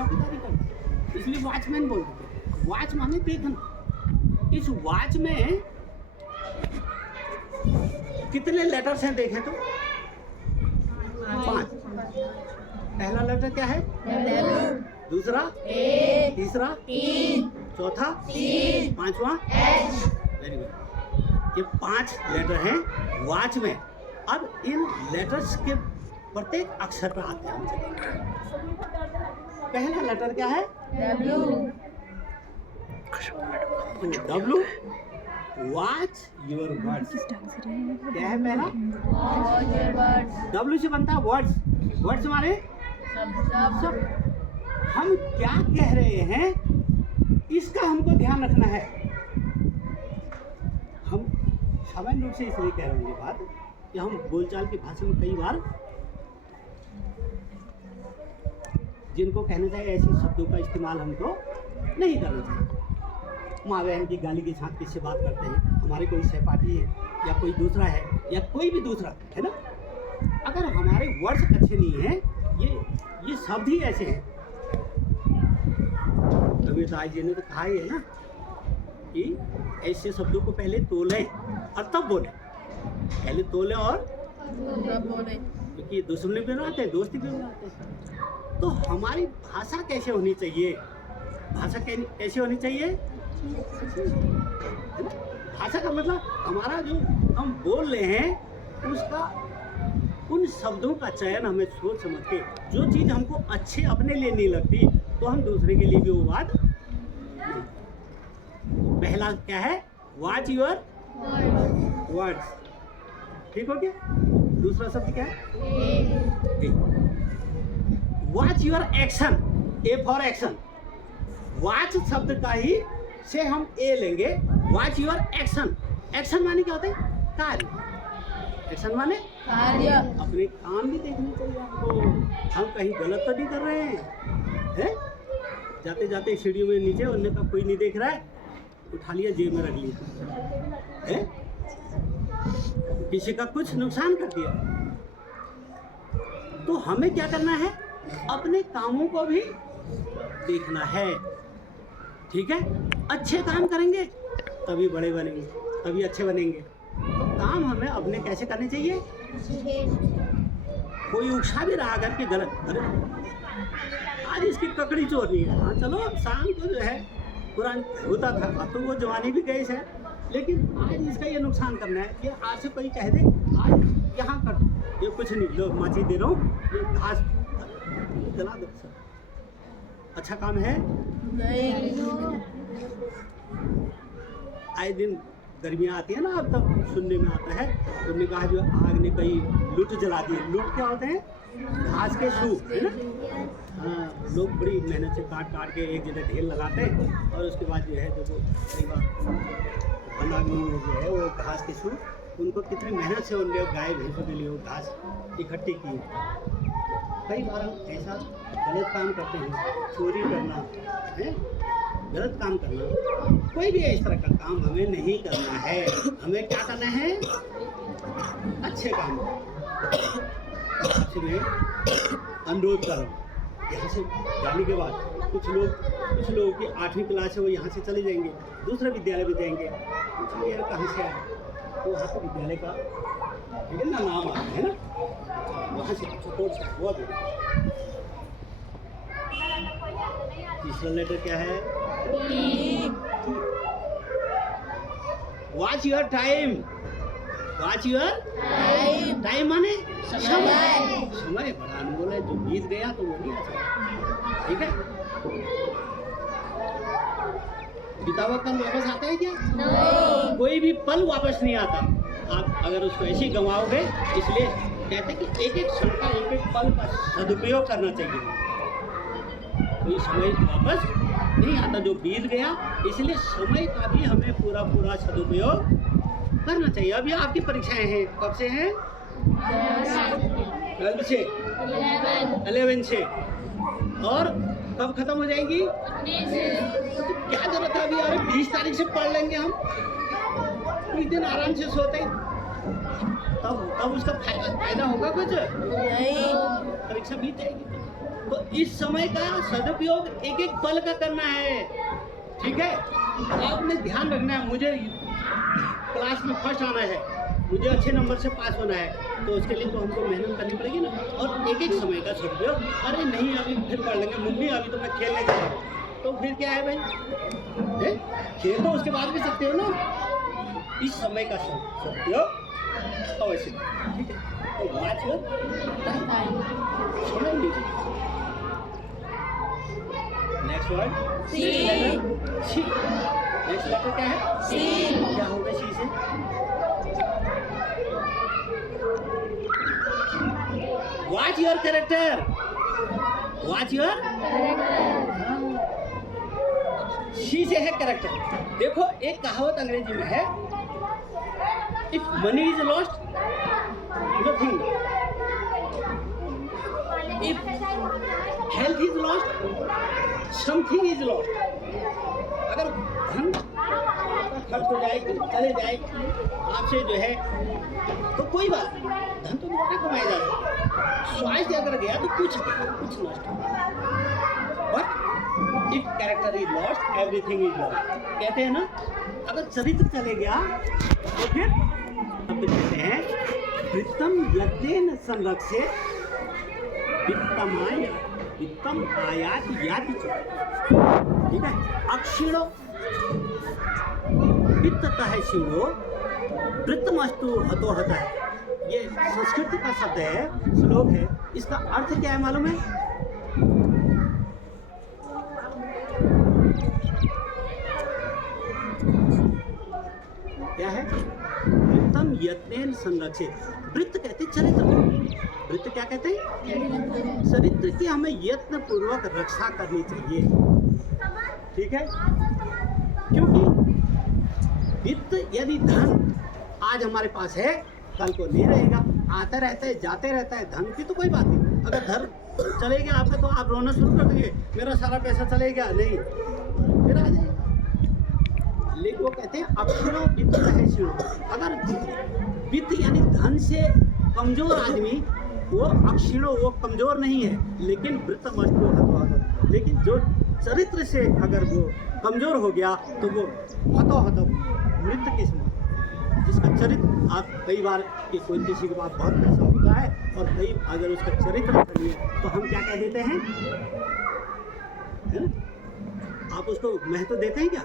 चौकीदारी करता, इसलिए वॉचमैन बोलते थे। वॉच माने देखना। इस वॉच में कितने लेटर्स हैं देखें तो? 5। पहला लेटर क्या है? दूसरा, तीसरा, चौथा, पांचवा, वेरी गुड। ये 5 लेटर हैं वॉच में। अब इन लेटर्स के प्रत्येक अक्षर पर आते हैं हम चलेंगे। पहला लेटर क्या है? W। Watch your words. क्या है पहला? W से बनता है वर्ड्स। वर्ड्स माने सब। हम क्या कह रहे हैं इसका हमको ध्यान रखना है। हम सामान्य रूप से इसलिए कह रहे हैं ये बात कि हम बोलचाल की भाषा में कई बार जिनको कहना चाहिए ऐसे शब्दों का इस्तेमाल हमको नहीं करना चाहिए। माँ बहन की गाली के साथ किससे बात करते हैं, हमारे कोई सहपाठी है या कोई दूसरा है या कोई भी दूसरा है ना, अगर हमारे वर्ड्स अच्छे नहीं हैं, ये शब्द ही ऐसे हैं। कबीरदास जी ने तो कहा ही है ना कि ऐसे शब्दों को पहले तोलें और तब बोलें। पहले तोलें और बोलें, क्योंकि दुश्मनी भी बनाते हैं, दोस्ती भी बनाते हैं। तो हमारी भाषा कैसे होनी चाहिए? भाषा कैसे होनी चाहिए? भाषा का मतलब हमारा जो हम बोल रहे हैं उसका, उन शब्दों का चयन हमें सोच समझ के, जो चीज़ हमको अच्छे अपने लिए नहीं लगती तो हम दूसरे के लिए भी वो बात नहीं। पहला क्या है? Watch your words. ठीक हो गया? दूसरा शब्द क्या है? Watch your action. A for action. Watch शब्द का ही से हम ए लेंगे। Watch your action. एक्शन माने क्या होता है? कार्य। एक्शन माने कार्य। अपने काम भी देखने चाहिए आपको। हम कहीं गलत तो नहीं कर रहे हैं? जाते जाते सीढ़ियों में नीचे उनने का कोई नहीं देख रहा है, उठा लिया जेब में रख लिया है, किसी का कुछ नुकसान कर दिया। तो हमें क्या करना है? अपने कामों को भी देखना है। ठीक है? अच्छे काम करेंगे तभी बड़े बनेंगे, तभी अच्छे बनेंगे। तो काम हमें अपने कैसे करने चाहिए? कोई उकसा भी रहा अगर कि गलत, अरे आज इसकी ककड़ी चोरनी है, हाँ चलो शाम को जो है पुराना होता था, अब तो वो जवानी भी गई है, लेकिन आज इसका ये नुकसान करना है। ये आज से कोई कह दे आज यहाँ कर, ये कुछ नहीं, लो माची दे रहा हूँ, ये घास जला दो सर, अच्छा काम है नहीं। आए दिन गर्मियाँ आती है ना, अब तक सुनने में आता है, उन्होंने कहा जो आग ने कई लुट जला दिए। लुट क्या होते हैं? घास के सूप, है ना। हाँ, लोग बड़ी मेहनत से काट काट के एक जगह ढेर लगाते हैं और उसके बाद जो है जो कई बार बनागनी में जो है वो घास के सूप, उनको कितनी मेहनत से उन लोग गाय भैंसों के लिए वो घास इकट्ठी की। कई बार हम ऐसा गलत काम करते हैं, चोरी करना है, गलत काम करना, कोई भी इस तरह का काम हमें नहीं करना है। हमें क्या करना है? अच्छे काम। आपसे मैं अनुरोध कर रहा हूँ, यहाँ से जाने के बाद कुछ लोगों की 8वीं क्लास है, वो यहाँ से चले जाएंगे, दूसरे विद्यालय में जाएंगे, पूछेंगे यार कहाँ से आए, तो वहाँ से विद्यालय का ना नाम आता है ना, वहाँ से हुआ। तीसरा लेटर क्या है? Watch your time. Watch your time माने समय। समय बड़ा अनमोल है, जो बीत गया तो वो नहीं आता। ठीक है? बीता हुआ कल वापस आता है क्या? नहीं। कोई भी पल वापस नहीं आता। आप अगर उसको ऐसे ही गंवाओगे, इसलिए कहते हैं कि एक एक क्षण का, एक एक पल का सदुपयोग करना चाहिए। कोई समय वापस नहीं आता जो बीत गया, इसलिए समय का भी हमें पूरा पूरा सदुपयोग करना चाहिए। अभी आपकी परीक्षाएं हैं, कब से हैं? 12 से 11 से, और कब खत्म हो जाएंगी? तो क्या जरूरत है अभी? अरे 20 तारीख से पढ़ लेंगे हम, कुछ दिन आराम से सोते हैं, तब उसका फायदा होगा कुछ नहीं। परीक्षा बीत जाएगी। तो इस समय का सदुपयोग एक एक पल का करना है, ठीक है। आपने ध्यान रखना है, मुझे क्लास में फर्स्ट आना है, मुझे अच्छे नंबर से पास होना है, तो उसके लिए तो हमको मेहनत करनी पड़ेगी ना। और एक एक समय का सदुपयोग, अरे नहीं अभी फिर पढ़ लेंगे, मम्मी अभी तो मैं खेलने जा रहा हूँ, तो फिर क्या है भाई, खेल तो उसके बाद भी सकते हो ना। इस समय का सदुपयोग अवश्य, ठीक है। तो वॉच योर टाइम, समय लीजिए। Next word C. Next letter क्या है? सी। क्या होगा सी से? Watch your character, watch your C से है कैरेक्टर। देखो एक कहावत अंग्रेजी में है, if money is lost nothing, if health is lost something is lost. अगर धन खर्च हो जाए, चले जाए आपसे जो है, तो कोई बात नहीं, धन तो दोबारा कमाया जा सकता है। स्वास्थ्य अगर गया तो कुछ नष्ट हो, but if character is lost everything is lost. कहते हैं ना, अगर चरित्र चले गया तो फिर अब कहते हैं वित्तम यत्तेन संरक्षे वित्तम आयात याति च। ठीक है, अक्षीणो वित्ततः क्षीणो वृत्तमस्तु हतो हतः। ये संस्कृत का शब्द है, श्लोक है, इसका अर्थ क्या है मालूम है? क्या है? वृत्तम यत्नेन संरक्षित। वृत्त कहते चरित्र, वृत्त क्या कहते हैं? चरित्र की हमें यत्न पूर्वक रक्षा करनी चाहिए, ठीक है। क्योंकि वित्त यदि धन आज हमारे पास है, कल को नहीं रहेगा, आता रहता है जाते रहता है, धन की तो कोई बात नहीं। अगर धन चले गया आपका तो आप रोना शुरू कर देंगे, मेरा सारा पैसा चले गया, नहीं फिर आ जाएगा। लेकिन वो कहते हैं अक्षरो वित्त है क्षीणो। अगर वित्त यानी धन से कमजोर आदमी, वो अक्षीणो, वो कमजोर नहीं है, लेकिन वृत्तमस्तु हतो। लेकिन जो चरित्र से अगर वो कमजोर हो गया तो वो हतो मृत के समान। जिसका चरित्र, आप कई बार कि कोई किसी के पास बहुत पैसा होता है और कई अगर उसका चरित्र नहीं है तो हम क्या कह देते हैं, है ना? आप उसको महत्व देते हैं क्या?